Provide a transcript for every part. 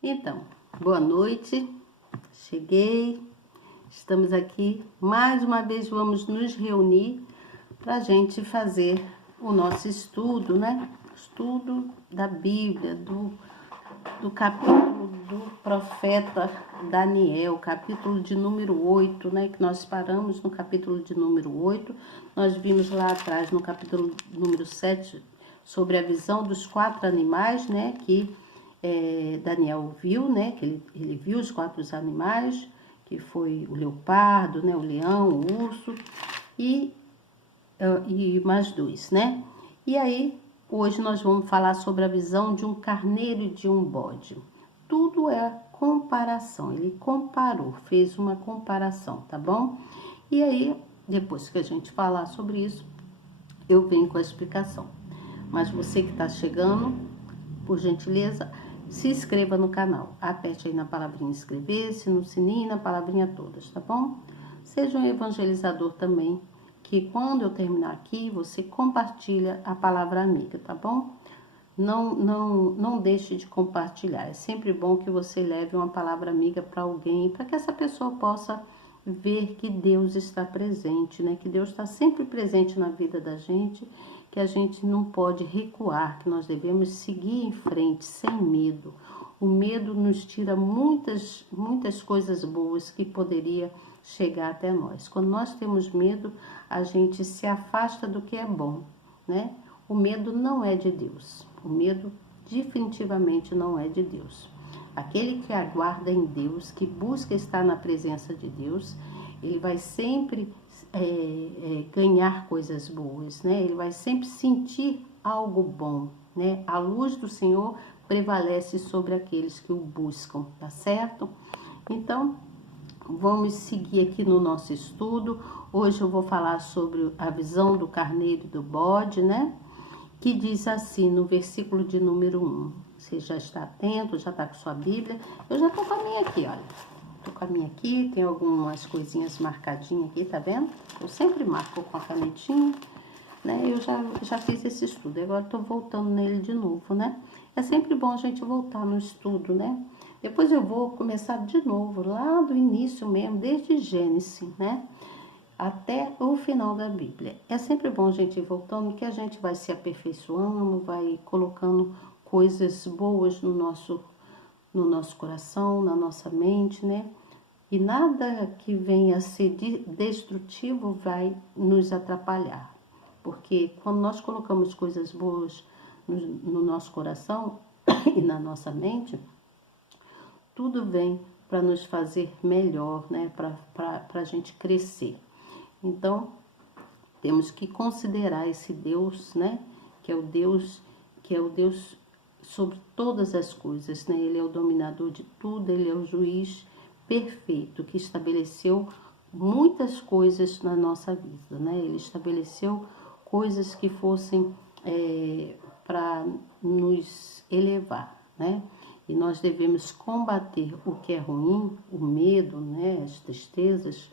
Então, boa noite, cheguei, estamos aqui, mais uma vez vamos nos reunir para a gente fazer o nosso estudo, né? Estudo da Bíblia, do capítulo do profeta Daniel, capítulo de número 8, né? Que nós paramos no capítulo de número 8, nós vimos lá atrás no capítulo número 7 sobre a visão dos 4 animais, né? Que Daniel viu, né? Que ele viu os 4 animais, que foi o leopardo, né? O leão, o urso e mais 2, né? E aí, hoje nós vamos falar sobre a visão de um carneiro e de um bode. Tudo é comparação, ele comparou, fez uma comparação, tá bom? E aí, depois que a gente falar sobre isso, eu venho com a explicação. Mas você que está chegando, por gentileza, se inscreva no canal. Aperte aí na palavrinha inscrever-se, no sininho, na palavrinha todas, tá bom? Seja um evangelizador também, que quando eu terminar aqui, você compartilha a palavra amiga, tá bom? Não deixe de compartilhar. É sempre bom que você leve uma palavra amiga para alguém, para que essa pessoa possa ver que Deus está presente, né? Que Deus está sempre presente na vida da gente, que a gente não pode recuar, que nós devemos seguir em frente sem medo. O medo nos tira muitas coisas boas que poderia chegar até nós. Quando nós temos medo, a gente se afasta do que é bom, né? O medo não é de Deus. O medo definitivamente não é de Deus. Aquele que aguarda em Deus, que busca estar na presença de Deus, ele vai sempre ganhar coisas boas, né? Ele vai sempre sentir algo bom, né? A luz do Senhor prevalece sobre aqueles que o buscam, tá certo? Então, vamos seguir aqui no nosso estudo. Hoje eu vou falar sobre a visão do carneiro e do bode, né? Que diz assim no versículo de número 1. Você já está atento, já está com sua Bíblia. Eu já estou com a minha aqui, olha. Estou com a minha aqui, tem algumas coisinhas marcadinhas aqui, tá vendo? Eu sempre marco com a canetinha, né? Eu já fiz esse estudo, agora estou voltando nele de novo, né? É sempre bom a gente voltar no estudo, né? Depois eu vou começar de novo, lá do início mesmo, desde Gênesis, né? Até o final da Bíblia. É sempre bom a gente ir voltando, que a gente vai se aperfeiçoando, vai colocando coisas boas no nosso coração, na nossa mente, né? E nada que venha a ser destrutivo vai nos atrapalhar. Porque quando nós colocamos coisas boas no nosso coração e na nossa mente, tudo vem para nos fazer melhor, né? Para a gente crescer. Então, temos que considerar esse Deus, né? Que é o Deus sobre todas as coisas, né? Ele é o dominador de tudo, ele é o juiz perfeito que estabeleceu muitas coisas na nossa vida, né? Ele estabeleceu coisas que fossem para nos elevar, né? E nós devemos combater o que é ruim, o medo, né? As tristezas.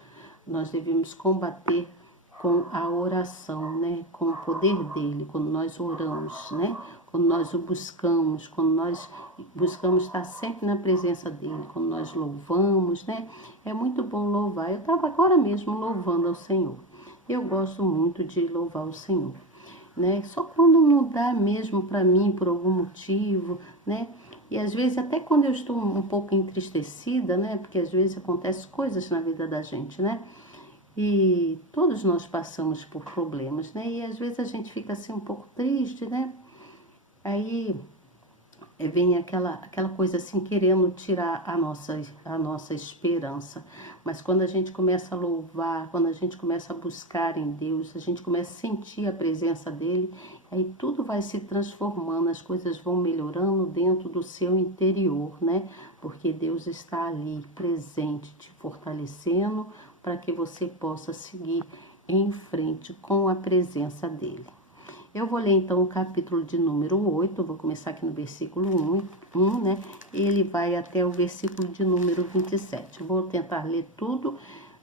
Nós devemos combater com a oração, né? Com o poder dele, quando nós oramos, né? Quando nós o buscamos, quando nós buscamos estar sempre na presença dele, quando nós louvamos, né? É muito bom louvar. Eu estava agora mesmo louvando ao Senhor. Eu gosto muito de louvar o Senhor, né? Só quando não dá mesmo para mim, por algum motivo, né? E às vezes até quando eu estou um pouco entristecida, né? Porque às vezes acontecem coisas na vida da gente, né? E todos nós passamos por problemas, né? E às vezes a gente fica assim um pouco triste, né? Aí vem aquela coisa assim, querendo tirar a nossa esperança. Mas quando a gente começa a louvar, quando a gente começa a buscar em Deus, a gente começa a sentir a presença dele, aí tudo vai se transformando, as coisas vão melhorando dentro do seu interior, né? Porque Deus está ali, presente, te fortalecendo, para que você possa seguir em frente com a presença dele. Eu vou ler então o capítulo de número 8, eu vou começar aqui no versículo 1, né? Ele vai até o versículo de número 27. Eu vou tentar ler tudo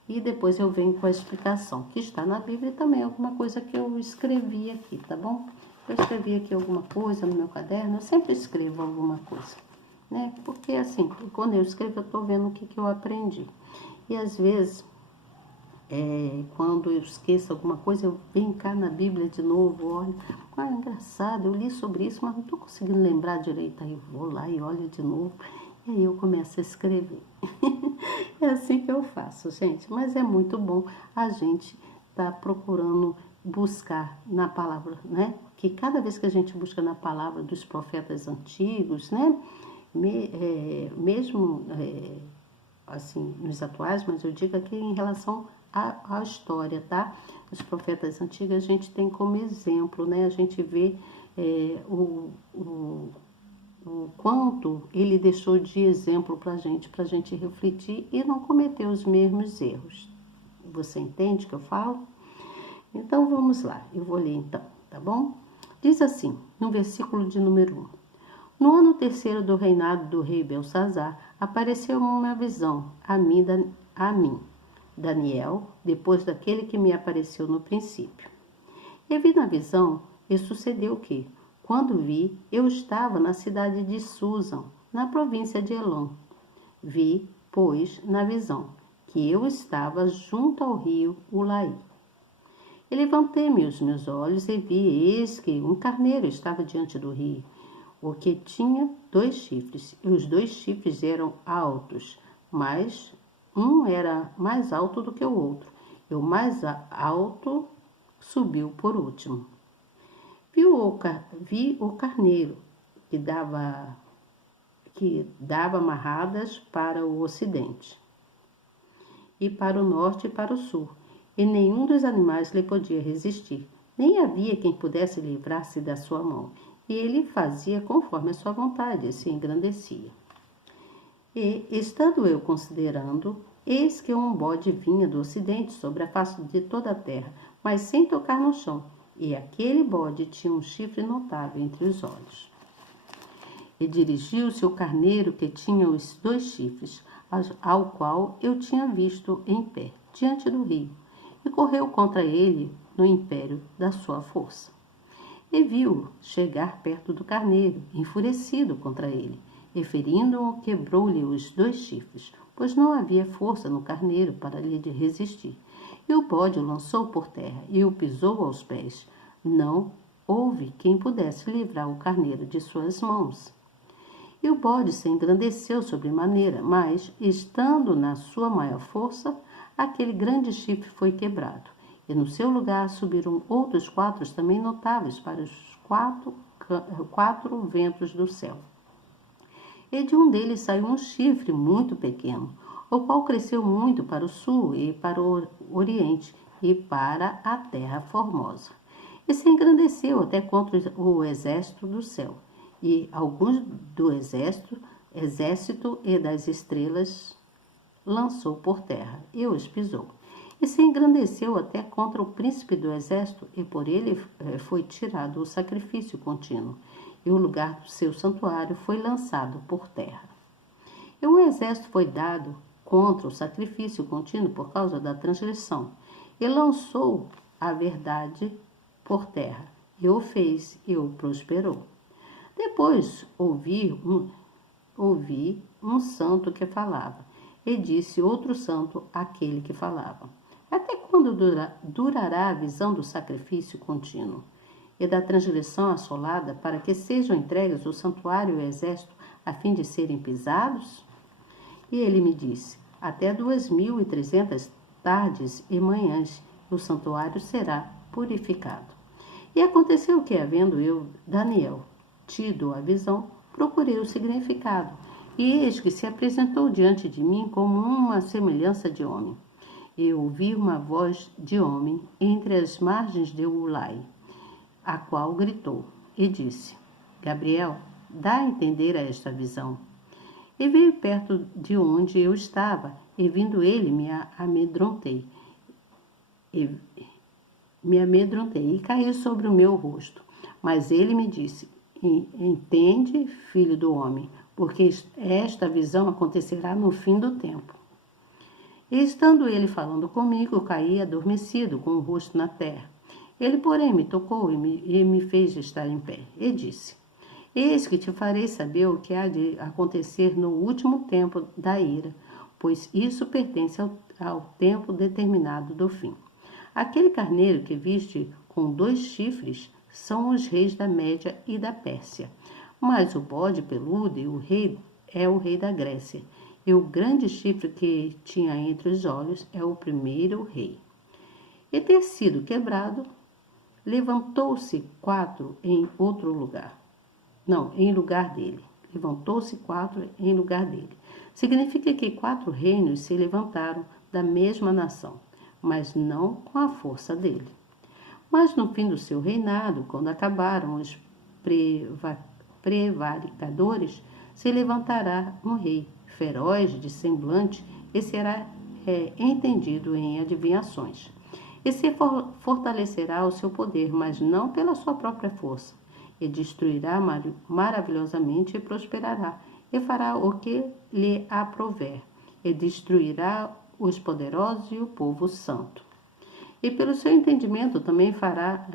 e depois eu venho com a explicação, que está na Bíblia e também alguma coisa que eu escrevi aqui, tá bom? Eu escrevi aqui alguma coisa no meu caderno, eu sempre escrevo alguma coisa, né? Porque assim, quando eu escrevo, eu tô vendo o que eu aprendi. E às vezes, quando eu esqueço alguma coisa, eu venho cá na Bíblia de novo, olho, é engraçado, eu li sobre isso, mas não tô conseguindo lembrar direito. Aí eu vou lá e olho de novo, e aí eu começo a escrever. É assim que eu faço, gente. Mas é muito bom a gente estar procurando buscar na palavra, né? Que cada vez que a gente busca na palavra dos profetas antigos, né? Mesmo assim, nos atuais, mas eu digo aqui em relação à história, tá? Os profetas antigos a gente tem como exemplo, né? A gente vê o quanto ele deixou de exemplo para a gente refletir e não cometer os mesmos erros. Você entende o que eu falo? Então vamos lá, eu vou ler então, tá bom? Diz assim, no versículo de número 1. No ano terceiro do reinado do rei Belsazar, apareceu-me uma visão, a mim, Daniel, depois daquele que me apareceu no princípio. E vi na visão, e sucedeu que, quando vi, eu estava na cidade de Susan, na província de Elão. Vi, pois, na visão, que eu estava junto ao rio Ulaí. E levantei-me os meus olhos e vi, eis que um carneiro estava diante do rio, o que tinha 2 chifres, e os 2 chifres eram altos, mas um era mais alto do que o outro, e o mais alto subiu por último. Vi o carneiro que dava amarradas para o ocidente, e para o norte e para o sul, e nenhum dos animais lhe podia resistir, nem havia quem pudesse livrar-se da sua mão, e ele fazia conforme a sua vontade, e se engrandecia. E, estando eu considerando, eis que um bode vinha do ocidente sobre a face de toda a terra, mas sem tocar no chão, e aquele bode tinha um chifre notável entre os olhos. E dirigiu-se o carneiro que tinha os 2 chifres, ao qual eu tinha visto em pé, diante do rio, e correu contra ele no império da sua força. E viu chegar perto do carneiro, enfurecido contra ele, e ferindo-o, quebrou-lhe os 2 chifres, pois não havia força no carneiro para lhe resistir. E o bode o lançou por terra e o pisou aos pés. Não houve quem pudesse livrar o carneiro de suas mãos. E o bode se engrandeceu sobremaneira, mas, estando na sua maior força, aquele grande chifre foi quebrado. E no seu lugar subiram outros 4 também notáveis para os 4 ventos do céu. E de um deles saiu um chifre muito pequeno, o qual cresceu muito para o sul e para o oriente e para a terra formosa. E se engrandeceu até contra o exército do céu, e alguns do exército e das estrelas lançou por terra e os pisou. E se engrandeceu até contra o príncipe do exército, e por ele foi tirado o sacrifício contínuo, e o lugar do seu santuário foi lançado por terra. E o exército foi dado contra o sacrifício contínuo por causa da transgressão, e lançou a verdade por terra, e o fez, e o prosperou. Depois ouvi um santo que falava, e disse outro santo àquele que falava: até quando durará a visão do sacrifício contínuo e da transgressão assolada, para que sejam entregues o santuário e o exército, a fim de serem pisados? E ele me disse: até 2300 tardes e manhãs, o santuário será purificado. E aconteceu que, havendo eu, Daniel, tido a visão, procurei o significado, e eis que se apresentou diante de mim como uma semelhança de homem. Eu ouvi uma voz de homem entre as margens de Ulai, a qual gritou e disse: Gabriel, dá a entender a esta visão. E veio perto de onde eu estava, e vindo ele me amedrontei e caiu sobre o meu rosto. Mas ele me disse: entende, filho do homem, porque esta visão acontecerá no fim do tempo. E estando ele falando comigo, eu caí adormecido, com o rosto na terra. Ele, porém, me tocou e me fez estar em pé, e disse: Eis que te farei saber o que há de acontecer no último tempo da ira, pois isso pertence ao tempo determinado do fim. Aquele carneiro que viste com 2 chifres são os reis da Média e da Pérsia, mas o bode peludo e o rei é o rei da Grécia, e o grande chifre que tinha entre os olhos é o primeiro rei. E ter sido quebrado, levantou-se 4 em outro lugar. Não, em lugar dele. Levantou-se 4 em lugar dele. Significa que 4 reinos se levantaram da mesma nação, mas não com a força dele. Mas no fim do seu reinado, quando acabaram os prevaricadores, se levantará um rei, feroz de semblante, e será entendido em adivinhações. E se fortalecerá o seu poder, mas não pela sua própria força. E destruirá maravilhosamente e prosperará, e fará o que lhe aprouver, e destruirá os poderosos e o povo santo. E pelo seu entendimento também fará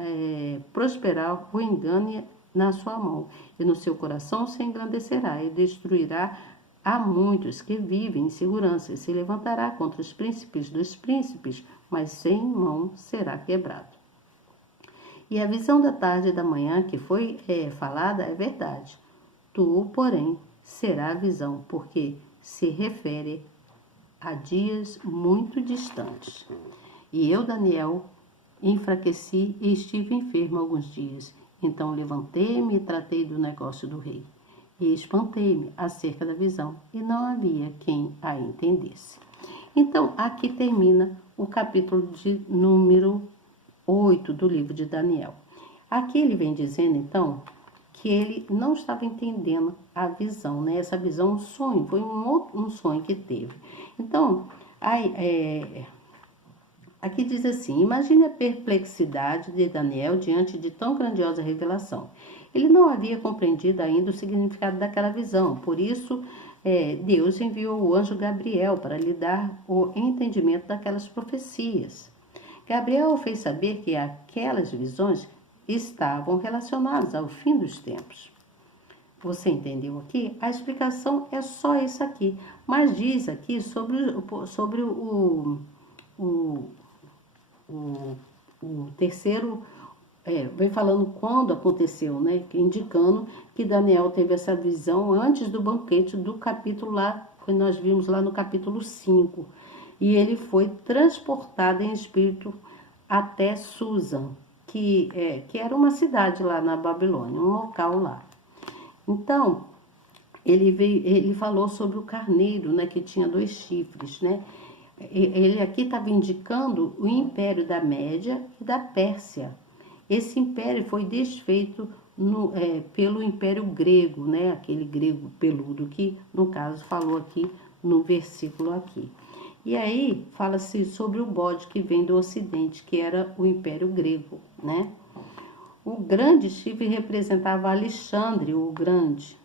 prosperar o engano na sua mão, e no seu coração se engrandecerá, e destruirá a muitos que vivem em segurança, e se levantará contra os príncipes dos príncipes, mas sem mão será quebrado. E a visão da tarde e da manhã que foi falada é verdade. Tu, porém, será a visão, porque se refere a dias muito distantes. E eu, Daniel, enfraqueci e estive enfermo alguns dias. Então levantei-me e tratei do negócio do rei. E espantei-me acerca da visão, e não havia quem a entendesse. Então, aqui termina o capítulo de número 8 do livro de Daniel. Aqui ele vem dizendo, então, que ele não estava entendendo a visão, né? Essa visão, um sonho, foi um sonho que teve. Então, aqui diz assim, imagine a perplexidade de Daniel diante de tão grandiosa revelação. Ele não havia compreendido ainda o significado daquela visão, por isso Deus enviou o anjo Gabriel para lhe dar o entendimento daquelas profecias. Gabriel fez saber que aquelas visões estavam relacionadas ao fim dos tempos. Você entendeu aqui? A explicação é só isso aqui, mas diz aqui sobre o terceiro, vem falando quando aconteceu, né? Indicando que Daniel teve essa visão antes do banquete do capítulo lá, que nós vimos lá no capítulo 5. E ele foi transportado em espírito até Susa, que era uma cidade lá na Babilônia, um local lá. Então, ele falou sobre o carneiro, né, que tinha 2 chifres, né? Ele aqui estava indicando o império da Média e da Pérsia. Esse império foi desfeito pelo império grego, né? Aquele grego peludo que, no caso, falou aqui no versículo aqui. E aí fala-se sobre o bode que vem do ocidente, que era o império grego, né? O grande chifre representava Alexandre, o grande.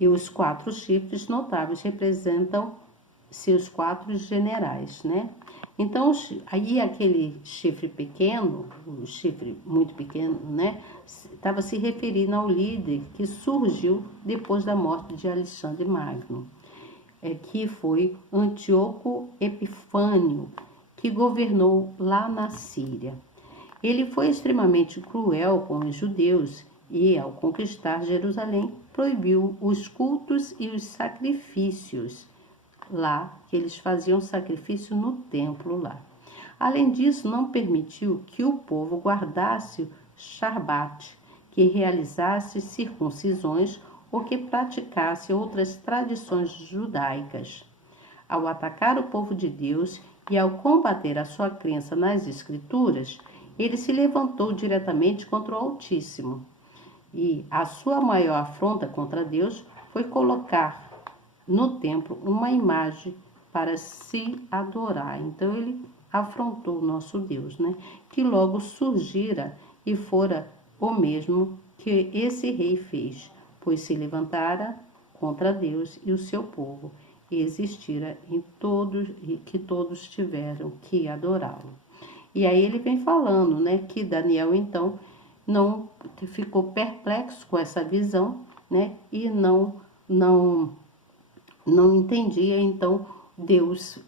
E os 4 chifres notáveis representam seus 4 generais, né? Então, aí aquele chifre pequeno, o chifre muito pequeno, né? Estava se referindo ao líder que surgiu depois da morte de Alexandre Magno, que foi Antíoco Epifânio, que governou lá na Síria. Ele foi extremamente cruel com os judeus e, ao conquistar Jerusalém, proibiu os cultos e os sacrifícios lá, que eles faziam sacrifício no templo lá. Além disso, não permitiu que o povo guardasse o Shabat, que realizasse circuncisões ou que praticasse outras tradições judaicas. Ao atacar o povo de Deus e ao combater a sua crença nas Escrituras, ele se levantou diretamente contra o Altíssimo. E a sua maior afronta contra Deus foi colocar no templo uma imagem para se adorar. Então ele afrontou o nosso Deus, né? Que logo surgira e fora o mesmo que esse rei fez, pois se levantara contra Deus e o seu povo, e existira em todos, e que todos tiveram que adorá-lo. E aí ele vem falando, né, que Daniel então não ficou perplexo com essa visão, né? E não entendia. Então Deus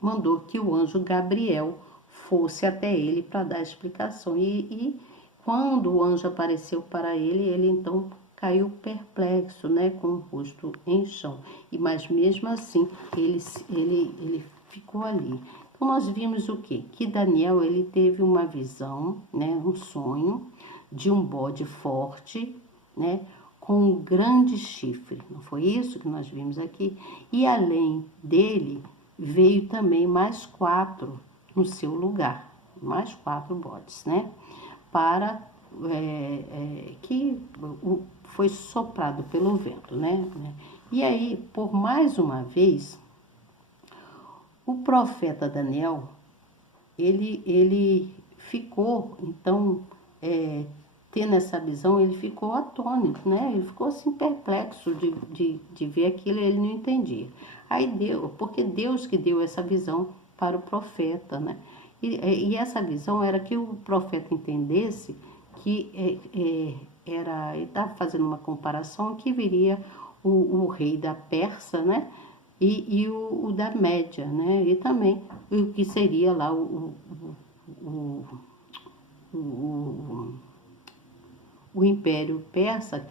mandou que o anjo Gabriel fosse até ele para dar explicação. E quando o anjo apareceu para ele, ele então caiu perplexo, né, com o rosto em chão. Mas mesmo assim, ele ficou ali. Então nós vimos o quê? Que Daniel, ele teve uma visão, né, um sonho de um bode forte, né, com um grande chifre. Não foi isso que nós vimos aqui? E além dele, veio também mais 4 no seu lugar. Mais 4 bodes, né? Para que foi soprado pelo vento, né? E aí, por mais uma vez, o profeta Daniel, ele ficou, então, tendo essa visão, ele ficou atônito, né? Ele ficou assim perplexo de ver aquilo, ele não entendia. Aí porque Deus que deu essa visão para o profeta, né? E essa visão era que o profeta entendesse que ele estava fazendo uma comparação que viria o rei da Pérsia, né? E o da Média, né? E também o que seria lá o Império Persa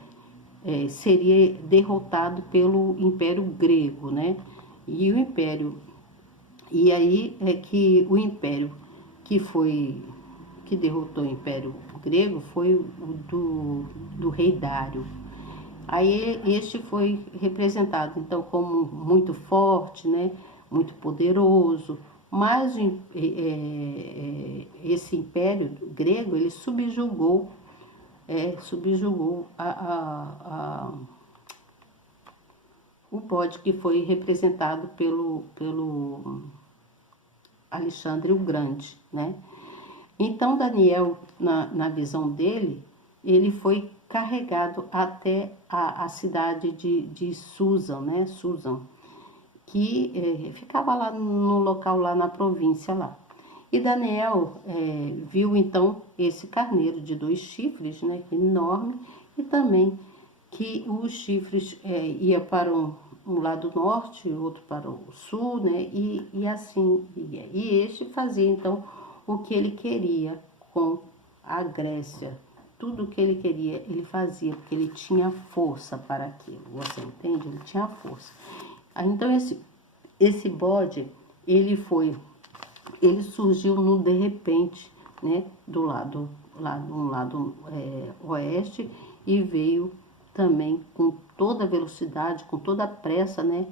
seria derrotado pelo Império Grego, né? E aí é que o Império que derrotou o Império Grego foi o do rei Dário. Aí este foi representado então como muito forte, né? Muito poderoso, mas esse Império Grego, ele subjugou o bode que foi representado pelo Alexandre o Grande, né? Então Daniel, na visão dele, ele foi carregado até a cidade de Susan, né? Susan, que ficava lá no local, lá na província lá. E Daniel viu então esse carneiro de 2 chifres, né? Enorme, e também que os chifres ia para um lado norte, outro para o sul, né? E assim ia. E este fazia então o que ele queria com a Grécia. Tudo o que ele queria, ele fazia, porque ele tinha força para aquilo. Você entende? Ele tinha força. Então esse bode, ele surgiu no de repente, né? Do lado oeste, e veio também com toda a velocidade, com toda a pressa, né?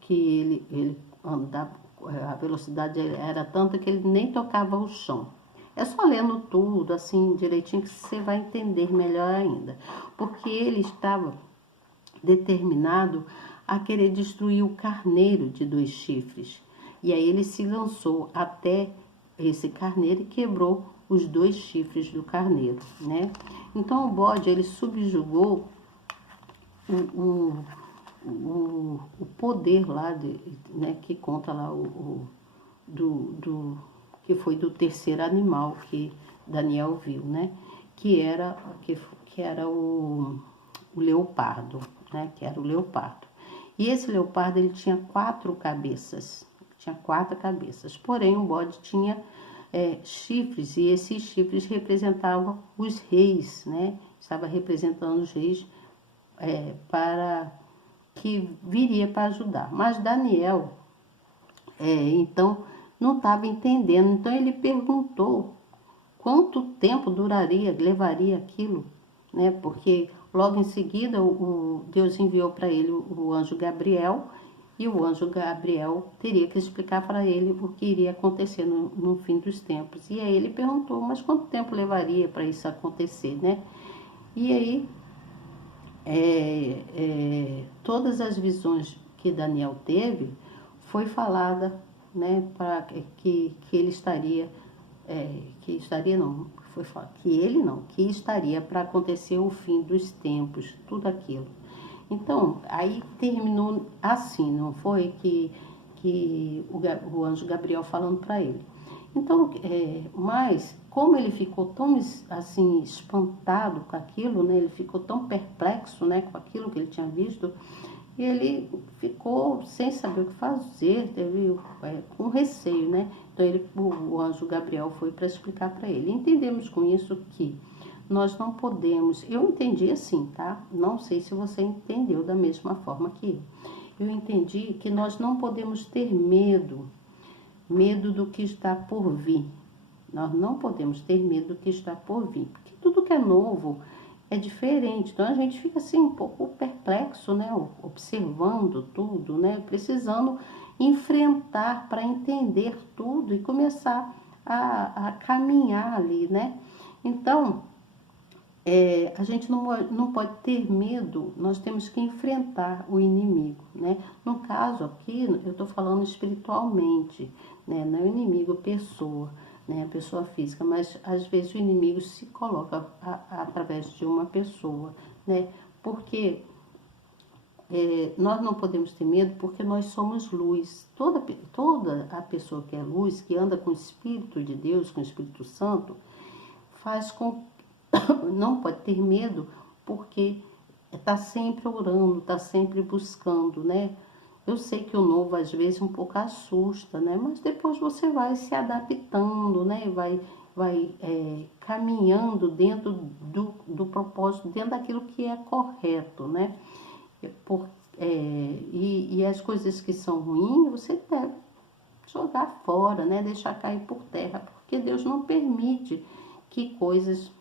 Que ele andava, a velocidade era tanta que ele nem tocava o chão. É só lendo tudo assim direitinho que você vai entender melhor ainda. Porque ele estava determinado a querer destruir o carneiro de 2 chifres. E aí ele se lançou até esse carneiro e quebrou os 2 chifres do carneiro, né? Então o bode, ele subjugou o poder lá, né, que conta lá que foi do terceiro animal que Daniel viu, né? Que era o leopardo, né? Que era o leopardo. E esse leopardo, ele tinha 4 cabeças. Tinha 4 cabeças. Porém, o bode tinha chifres, e esses chifres representavam os reis, né? Estava representando os reis para que viria para ajudar. Mas Daniel, então, não estava entendendo. Então, ele perguntou quanto tempo levaria aquilo, né? Porque logo em seguida Deus enviou para ele o anjo Gabriel, e o anjo Gabriel teria que explicar para ele o que iria acontecer no fim dos tempos. E aí ele perguntou, mas quanto tempo levaria para isso acontecer, né? E aí todas as visões que Daniel teve foi falada, né, para que ele estaria, que estaria para acontecer o fim dos tempos, tudo aquilo. Então, aí terminou assim, não foi que o anjo Gabriel falando para ele. Então, mas como ele ficou tão, assim, espantado com aquilo, né? Ele ficou tão perplexo, né, com aquilo que ele tinha visto, e ele ficou sem saber o que fazer, teve com receio, né? Então o anjo Gabriel foi para explicar para ele. Entendemos com isso que nós não podemos, eu entendi assim, tá? Não sei se você entendeu da mesma forma que eu. Eu entendi que nós não podemos ter medo do que está por vir. Nós não podemos ter medo do que está por vir, porque tudo que é novo é diferente. Então a gente fica assim um pouco perplexo, né? Observando tudo, né? Precisando enfrentar para entender tudo e começar a caminhar ali, né? Então, a gente não pode ter medo, nós temos que enfrentar o inimigo, né? No caso aqui, eu estou falando espiritualmente, né? Não é o inimigo pessoa, né? A pessoa física, mas às vezes o inimigo se coloca através de uma pessoa, né? Porque nós não podemos ter medo porque nós somos luz. Toda a pessoa que é luz, que anda com o Espírito de Deus, com o Espírito Santo, faz com não pode ter medo porque está sempre orando, está sempre buscando, né? Eu sei que o novo às vezes um pouco assusta, né? Mas depois você vai se adaptando, né? Vai caminhando dentro do propósito, dentro daquilo que é correto, né? E as coisas que são ruins, você deve jogar fora, né? Deixar cair por terra, porque Deus não permite que coisas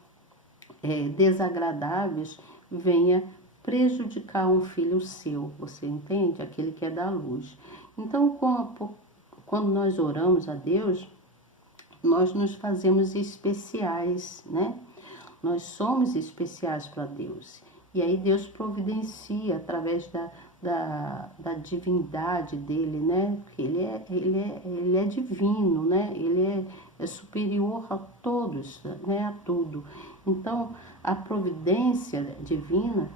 desagradáveis venha prejudicar um filho seu, você entende? Aquele que é da luz. Então, quando nós oramos a Deus, nós nos fazemos especiais, né? Nós somos especiais para Deus. E aí Deus providencia através da divindade dele, né? Ele é divino, né? Ele é superior a todos, né? A tudo. Então, a providência divina,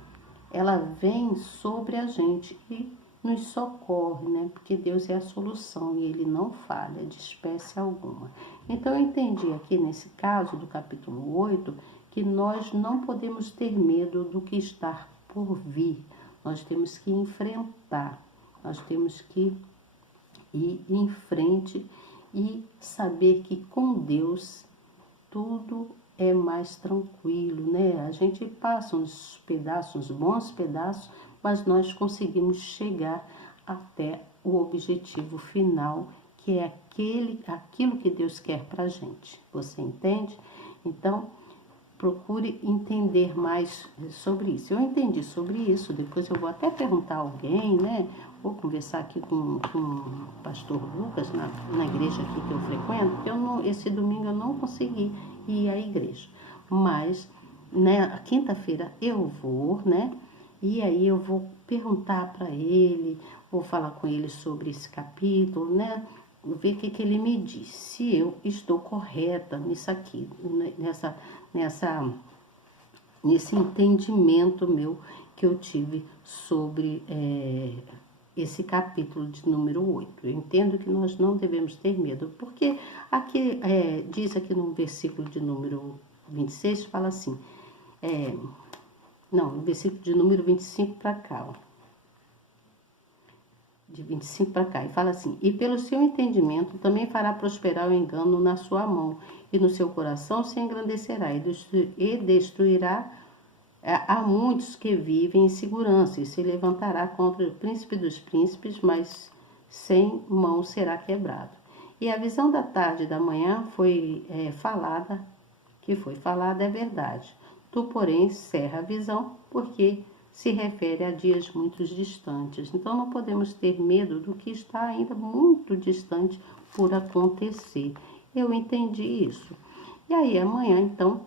ela vem sobre a gente e nos socorre, né? Porque Deus é a solução e Ele não falha de espécie alguma. Então, eu entendi aqui nesse caso do capítulo 8, que nós não podemos ter medo do que está por vir. Nós temos que enfrentar, nós temos que ir em frente e saber que com Deus tudo é mais tranquilo, né? A gente passa uns pedaços, uns bons pedaços, mas nós conseguimos chegar até o objetivo final, que é aquilo que Deus quer pra gente. Você entende? Então, procure entender mais sobre isso. Eu entendi sobre isso, depois eu vou até perguntar a alguém, né? Vou conversar aqui com o pastor Lucas, na igreja aqui que eu frequento, porque esse domingo eu não consegui ir à igreja. Mas, né, a quinta-feira eu vou, né? E aí eu vou perguntar para ele, vou falar com ele sobre esse capítulo, né? Ver o que ele me diz, se eu estou correta nisso aqui, nesse entendimento meu que eu tive sobre esse capítulo de número 8. Eu entendo que nós não devemos ter medo, porque aqui diz aqui no versículo de número 26, fala assim, no versículo de número 25 para cá, ó. De 25 para cá, e fala assim, e pelo seu entendimento também fará prosperar o engano na sua mão, e no seu coração se engrandecerá, e destruirá a muitos que vivem em segurança, e se levantará contra o príncipe dos príncipes, mas sem mão será quebrado. E a visão da tarde e da manhã foi falada é verdade. Tu, porém, cerra a visão, porque se refere a dias muito distantes. Então, não podemos ter medo do que está ainda muito distante por acontecer. Eu entendi isso. E aí, amanhã, então,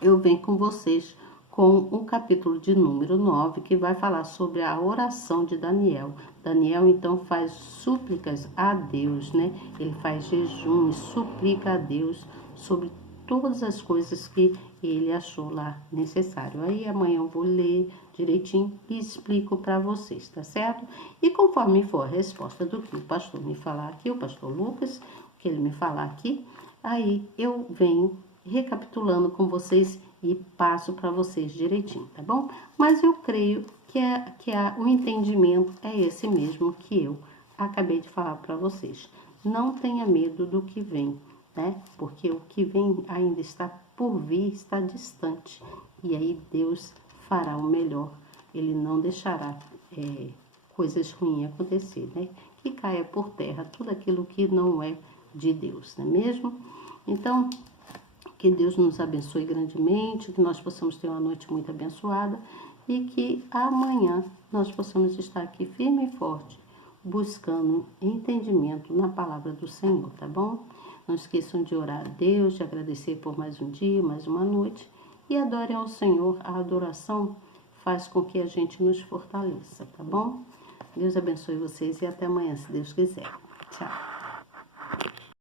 eu venho com vocês com o capítulo de número 9, que vai falar sobre a oração de Daniel. Daniel, então, faz súplicas a Deus, né? Ele faz jejum e suplica a Deus sobre todas as coisas que ele achou lá necessário. Aí amanhã eu vou ler direitinho e explico para vocês, tá certo? E conforme for a resposta do que o pastor me falar aqui, o pastor Lucas, o que ele me falar aqui, aí eu venho recapitulando com vocês e passo para vocês direitinho, tá bom? Mas eu creio que o entendimento é esse mesmo que eu acabei de falar para vocês. Não tenha medo do que vem, né? Porque o que vem ainda está por vir, está distante. E aí Deus fará o melhor. Ele não deixará coisas ruins acontecer, né? Que caia por terra tudo aquilo que não é de Deus, não é mesmo? Então, que Deus nos abençoe grandemente, que nós possamos ter uma noite muito abençoada e que amanhã nós possamos estar aqui firme e forte, buscando entendimento na palavra do Senhor, tá bom? Não esqueçam de orar a Deus, de agradecer por mais um dia, mais uma noite e adorem ao Senhor. A adoração faz com que a gente nos fortaleça, tá bom? Deus abençoe vocês e até amanhã, se Deus quiser. Tchau.